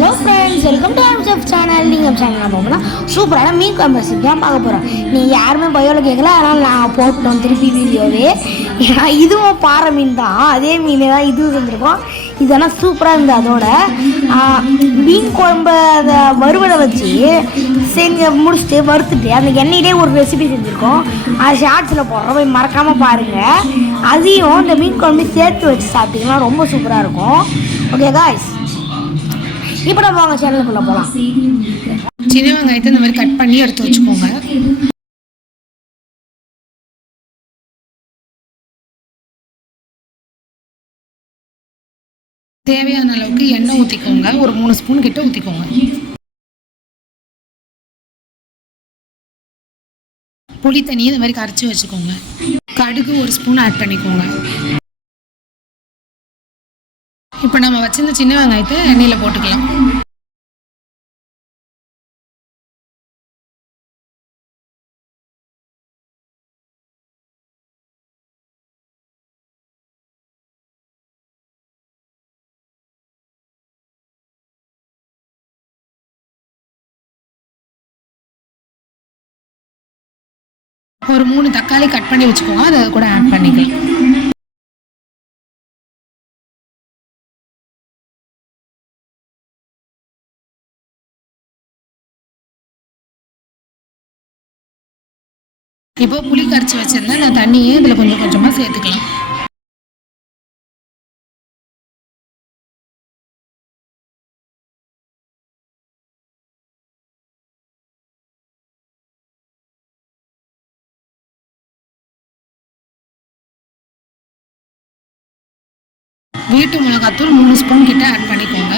Hello friends, welcome to our chef channel. நீங்கள் சேனலில் போகணும்னா சூப்பரான மீன் குழம்பு ரெசிபி தான் பார்க்க போகிறோம். நீங்கள் யாருமே பயோவில் கேட்கல, அதனால் நான் போட்டோம் திருப்பி வீடியோவே. இதுவும் பாறை மீன் தான், அதே மீன் தான் இதுவும் செஞ்சுருக்கோம். இதெல்லாம் சூப்பராக இருந்தது. அதோட மீன் குழம்பு அதை வறுவலை வச்சு செஞ்சு முடிச்சுட்டு வறுத்துட்டு அந்த எண்ணெயிலே ஒரு ரெசிபி செஞ்சுருக்கோம். அது ஷார்ட்ஸில் போடுறோம், போய் மறக்காமல் பாருங்கள். அதையும் இந்த மீன் குழம்பு சேர்த்து வச்சு சாப்பிட்டிங்கன்னா ரொம்ப சூப்பராக இருக்கும். ஓகே காய்ஸ், இப்போ நம்ம அவங்க சேனலுக்குள்ள போகலாம். சின்ன வெங்காயத்தை இந்த மாதிரி கட் பண்ணி எடுத்து வச்சுக்கோங்க. தேவையான அளவுக்கு எண்ணெய் ஊற்றிக்கோங்க. ஒரு 3 ஸ்பூன் கிட்ட ஊற்றிக்கோங்க. புளி தண்ணியை இந்த மாதிரி கரைச்சி வச்சுக்கோங்க. கடுகு 1 ஸ்பூன் ஆட் பண்ணிக்கோங்க. இப்போ நம்ம வச்சிருந்த சின்ன வெங்காயத்தை எண்ணெயில் போட்டுக்கலாம். ஒரு 3 தக்காளி கட் பண்ணி வச்சுக்கோங்க, அதை கூட ஆட் பண்ணிக்கலாம். இப்போ புளி கரைச்சி வச்சிருந்தேன், நான் தண்ணியே இதில் கொஞ்சம் கொஞ்சமாக சேர்த்துக்கலாம். வீட்டு மிளகாத்தூள் 3 ஸ்பூன் கிட்ட ஆட் பண்ணிக்கோங்க.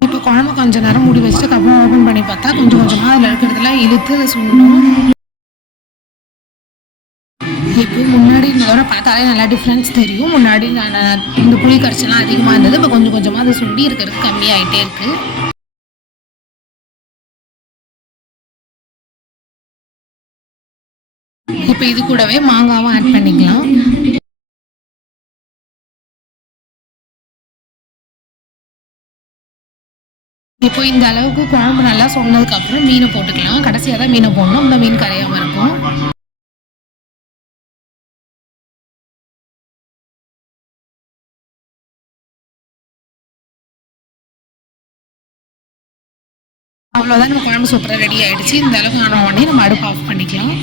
இப்போ குழம்பு கொஞ்சம் நேரம் மூடி வச்சுட்டு அப்புறம் ஓப்பன் பண்ணி பார்த்தா கொஞ்சம் கொஞ்சமாக அதில் இருக்கிறதுலாம் இழுத்து அதை சுண்டணும். இப்போ முன்னாடி இதோட பார்த்தாலே நல்லா டிஃப்ரென்ஸ் தெரியும். முன்னாடி இந்த புளி கரைச்சலாம் அதிகமாக இருந்தது, இப்போ கொஞ்சம் கொஞ்சமாக அதை சுண்டி இருக்கிறது கம்மியாகிட்டே இருக்குது. இப்போ இது கூடவே மாங்காவும் ஆட் பண்ணிக்கலாம். இப்போ இந்த அளவுக்கு குழம்பு நல்லா சொன்னதுக்கப்புறம் மீனை போட்டுக்கலாம். கடைசியாக தான் மீனை போடணும், இந்த மீன் கரையாமல் இருக்கும். அவ்வளோதான், நம்ம குழம்பு சூப்பராக ரெடி ஆகிடுச்சு. இந்த அளவுக்கு ஆன உடனே நம்ம அடுப்பு ஆஃப் பண்ணிக்கலாம்.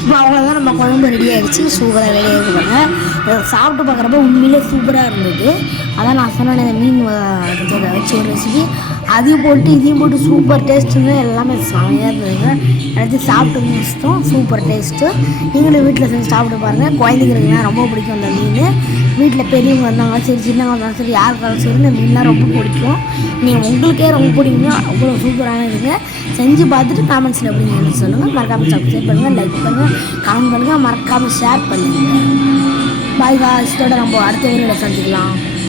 இப்போ அவ்வளோதான், நம்ம குழம்பு ரெடி ஆகிடுச்சு. சூப்பராக ரெடி ஆகிடுவாங்க. சாப்பிட்டு பார்க்குறப்ப உண்மையிலே சூப்பராக இருந்தது. அதான் நான் சொன்னேன், இந்த மீன் வச்சு ஒரு ரெசிபி அதையும் போட்டு இதையும் போட்டு சூப்பர் டேஸ்ட்டுன்னு எல்லாமே செமையாக இருந்ததுங்க. எல்லாத்தையும் சாப்பிட்டு முடிச்சிட்டோம். Super taste. நீங்களும் வீட்டில் செஞ்சு சாப்பிட்டு பாருங்கள். குழந்தைங்களுக்குனா ரொம்ப பிடிக்கும் அந்த மீன். வீட்டில் பெரியவங்க வந்தாங்க சரி, சின்னவங்க வந்தாலும் சரி, யாருக்காலும் சரி, இந்த மீன்லாம் ரொம்ப பிடிக்கும். நீங்கள் உங்களுக்கே ரொம்ப பிடிக்குங்க. அவ்வளோ சூப்பரான இதுங்க. செஞ்சு பார்த்துட்டு காமெண்ட்ஸில் எப்படின்னு சொல்லுங்கள். மறக்காமல் சப்ஸ்கிரைப் பண்ணுங்கள், லைக் பண்ணுங்கள், கமெண்ட் பண்ணுங்கள், மறக்காமல் ஷேர் பண்ணுங்கள். பாய் காய்ஸ், இதோட நம்ம அடுத்த வீடியோவில் சந்திக்கலாம்.